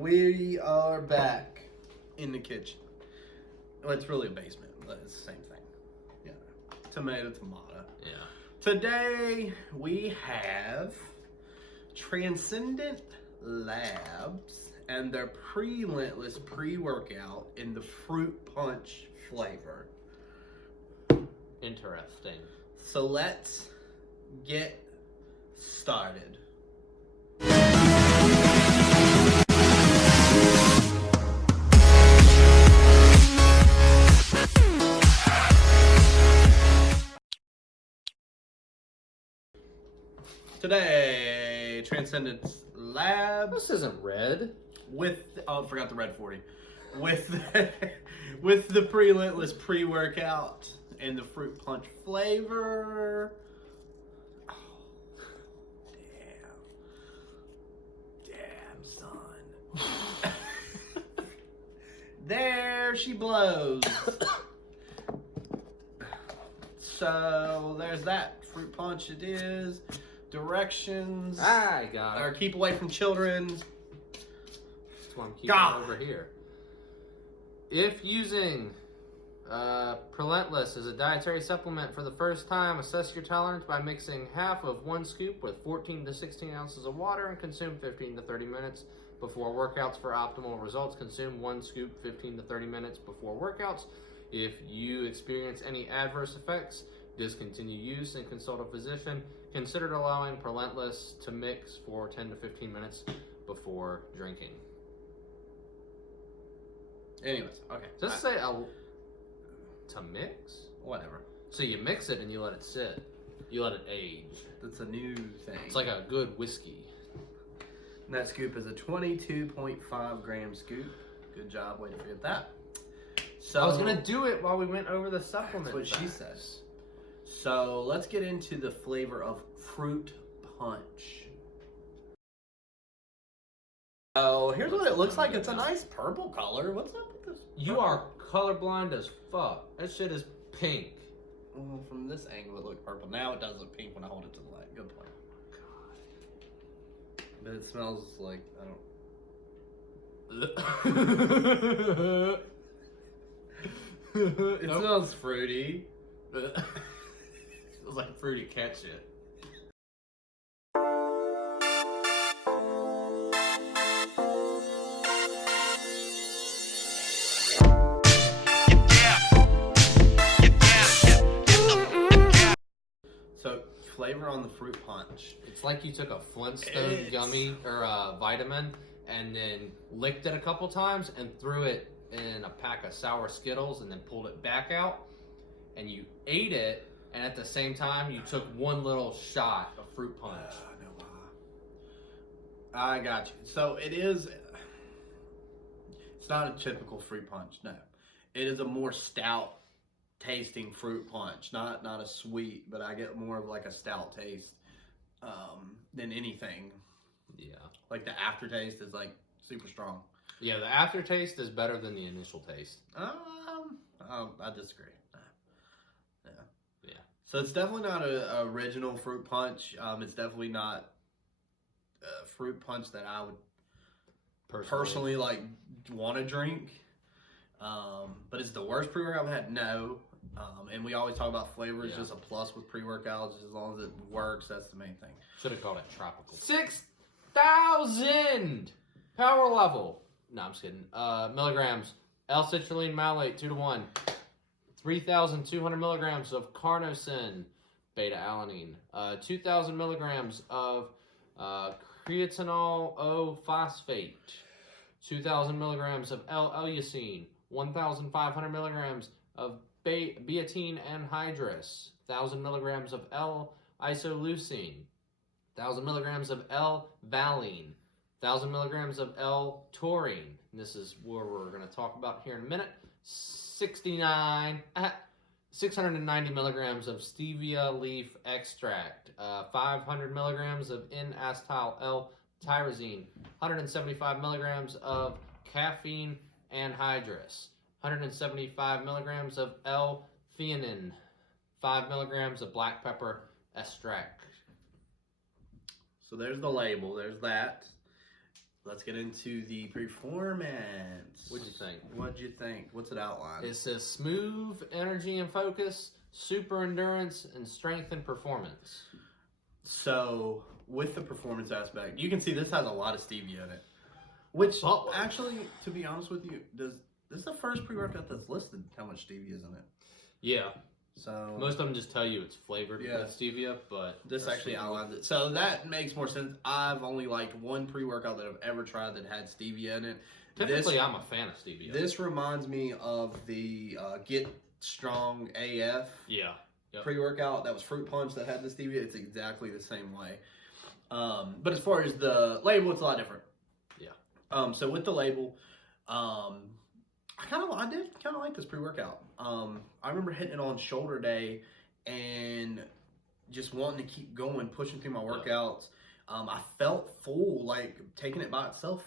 We are back in the kitchen. Well, it's really a basement, but it's the same thing. Yeah. Tomato. Yeah. Today we have Transcendent Labs and their Prelentless pre-workout in the fruit punch flavor. Interesting. So let's get started. Today, Transcendent Labs. This isn't red. Forgot the red 40. With the Prelentless pre-workout and the fruit punch flavor. Oh, damn, son. There she blows. So there's that fruit punch. It is. Directions. I got it. Or keep away from children. That's why I'm keeping it over here. If using Prelentless as a dietary supplement for the first time, assess your tolerance by mixing half of 1 scoop with 14 to 16 ounces of water and consume 15 to 30 minutes before workouts for optimal results. Consume 1 scoop 15 to 30 minutes before workouts. If you experience any adverse effects, discontinue use and consult a physician. Consider allowing Prelentless to mix for 10 to 15 minutes before drinking. Anyways, okay. Does it say to mix? Whatever. So you mix it and you let it sit. You let it age. That's a new thing. It's like a good whiskey. And that scoop is a 22.5 gram scoop. Good job. Way to forget that. So I was going to do it while we went over the supplement. That's what she says. So let's get into the flavor of fruit punch. Oh, here's what it looks like. It's a nice purple color. What's up with this? You are colorblind as fuck. That shit is pink. Well, from this angle, it looked purple. Now it does look pink when I hold it to the light. Good point. But it smells like, It smells fruity. Smells like fruity cat shit. So, flavor on the fruit punch. It's like you took a Flintstone gummy or a vitamin and then licked it a couple times and threw it in a pack of sour Skittles and then pulled it back out and you ate it, and at the same time you took one little shot of fruit punch. I got you. So it's not a typical fruit punch, no. It is a more stout tasting fruit punch, not a sweet, but I get more of like a stout taste than anything. Yeah. Like the aftertaste is like super strong. Yeah, the aftertaste is better than the initial taste. I disagree. Yeah. Yeah. So it's definitely not a original fruit punch. It's definitely not a fruit punch that I would personally like want to drink. But it's the worst pre-workout I've had? No. And we always talk about flavor is just a plus with pre-workouts. As long as it works, that's the main thing. Should have called it tropical. 6,000 power level. No, I'm just kidding. Milligrams. L-citrulline malate 2-to-1. 3,200 milligrams of carnosine, beta-alanine. 2,000 milligrams of creatinol O-phosphate. 2,000 milligrams of L-leucine. 1,500 milligrams of biotin anhydrous. 1,000 milligrams of L-isoleucine. 1,000 milligrams of L-valine. 1,000 milligrams of L-taurine. This is where we're going to talk about here in a minute. 690 milligrams of stevia leaf extract. 500 milligrams of N-acetyl L-tyrosine. 175 milligrams of caffeine anhydrous. 175 milligrams of L-theanine. 5 milligrams of black pepper extract. So there's the label. There's that. let's get into the performance. What'd you think? What'd you think? What's it outline? It says smooth energy and focus, super endurance, and strength and performance. So, with the performance aspect, you can see this has a lot of stevia in it. Which, actually, to be honest with you, this is the first pre-workout that's listed how much stevia is in it. Yeah. So most of them just tell you it's flavored with stevia, but this actually outlines it. So that makes more sense. I've only liked one pre-workout that I've ever tried that had stevia in it. Typically, I'm a fan of stevia. This reminds me of the Get Strong AF pre-workout. That was Fruit Punch that had the stevia. It's exactly the same way. But as far as the label, it's a lot different. Yeah. So with the label, I did kind of like this pre-workout. I remember hitting it on shoulder day and just wanting to keep going, pushing through my workouts. I felt full, like taking it by itself.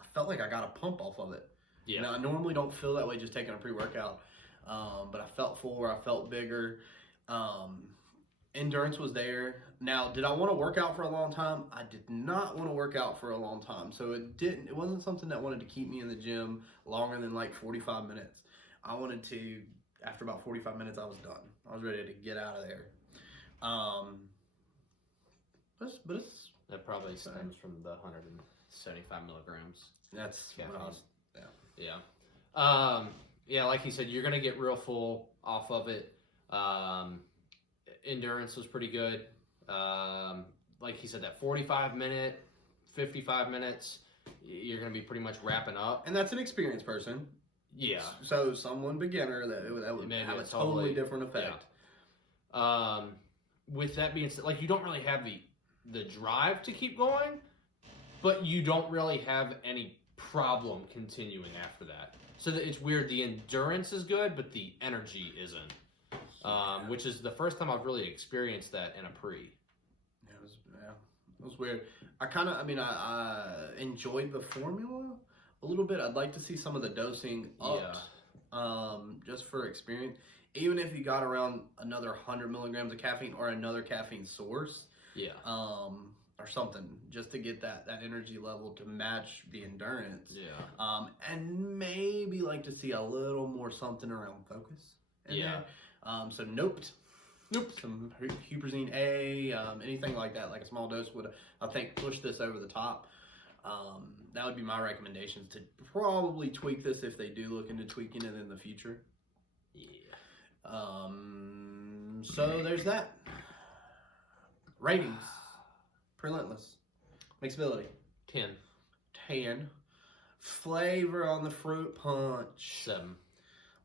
I felt like I got a pump off of it. Yeah. Now, I normally don't feel that way just taking a pre-workout, but I felt fuller, I felt bigger. Endurance was there. Now, did I want to work out for a long time? I did not want to work out for a long time. So it wasn't something that wanted to keep me in the gym longer than like 45 minutes. I wanted to, after about 45 minutes, I was done. I was ready to get out of there. But it's that probably stems from the 175 milligrams. That's caffeine. What I was, yeah, like you said, you're going to get real full off of it. Endurance was pretty good. Like he said, that 45-minute, 55 minutes, you're going to be pretty much wrapping up. And that's an experienced person. Yeah. So someone beginner, that would have a totally different effect. Yeah. With that being said, like you don't really have the drive to keep going, but you don't really have any problem continuing after that. So it's weird. The endurance is good, but the energy isn't. Which is the first time I've really experienced that in a pre. It was weird. I enjoyed the formula a little bit. I'd like to see some of the dosing up, just for experience. Even if you got around another 100 milligrams of caffeine or another caffeine source, or something, just to get that energy level to match the endurance. Yeah. And maybe like to see a little more something around focus. There. So nope, some huperzine A, anything like that, like a small dose would, I think, push this over the top. That would be my recommendations, to probably tweak this if they do look into tweaking it in the future. Yeah. So there's that. Ratings. Prelentless. Mixability. 10. Flavor on the fruit punch. 7.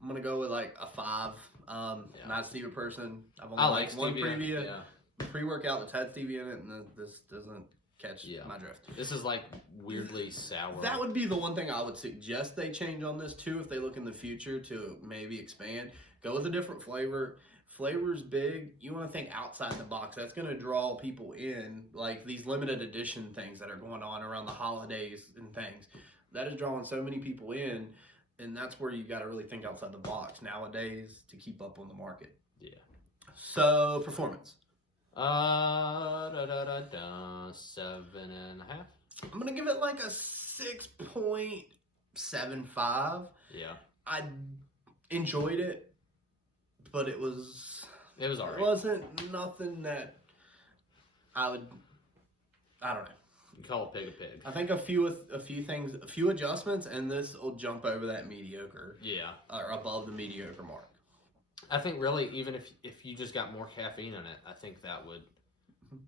I'm gonna go with like a 5. Not a stevia person. I've only like one stevia, pre-workout that's had stevia in it, and this doesn't catch my drift. This is like weirdly sour. That would be the one thing I would suggest they change on this too, if they look in the future to maybe expand. Go with a different flavor. Flavor's big. You want to think outside the box. That's going to draw people in, like these limited edition things that are going on around the holidays and things. That is drawing so many people in. And that's where you got to really think outside the box nowadays to keep up on the market. Yeah. So, performance. 7.5. I'm going to give it like a 6.75. Yeah. I enjoyed it, but it was alright. It wasn't nothing that I don't know. You call a pig a pig. I think a few things, a few adjustments, and this will jump over that mediocre. Yeah. Or above the mediocre mark. I think really, even if you just got more caffeine in it, I think that would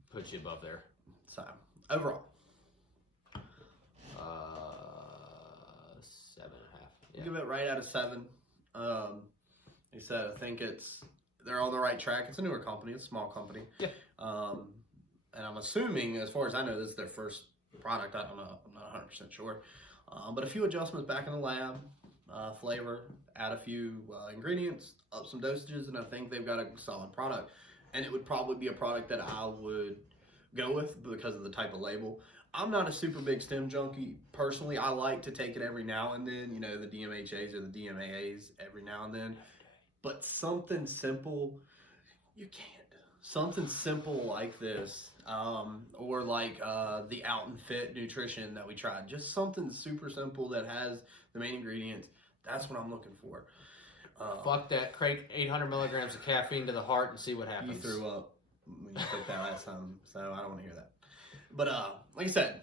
put you above there. So, overall. 7.5. Yeah. Give it right out of 7. Like I said, I think they're on the right track. It's a newer company. It's a small company. Yeah. And I'm assuming, as far as I know, this is their first product. I don't know. I'm not 100% sure. But a few adjustments back in the lab. Flavor, add a few ingredients, up some dosages, and I think they've got a solid product. And it would probably be a product that I would go with because of the type of label. I'm not a super big stem junkie. Personally, I like to take it every now and then, the DMHAs or the DMAAs every now and then. But something simple, you can't. something simple like this, or like the Out and Fit nutrition that we tried. Just something super simple that has the main ingredients. That's what I'm looking for. Fuck that. Crank 800 milligrams of caffeine to the heart and see what happens. You threw up when you took that last time, so I don't want to hear that. But like I said,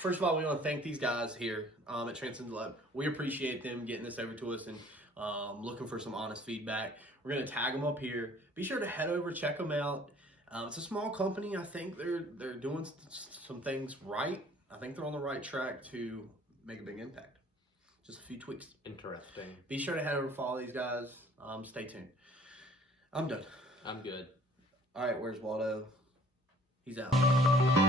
first of all, we want to thank these guys here at Transcendent Lab. We appreciate them getting this over to us and looking for some honest feedback. We're going to tag them up here. Be sure to head over, check them out. It's a small company. I think they're doing some things right. I think they're on the right track to make a big impact. Just a few tweaks. Interesting. Be sure to head over and follow these guys. Stay tuned. I'm done. I'm good. All right, where's Waldo? He's out.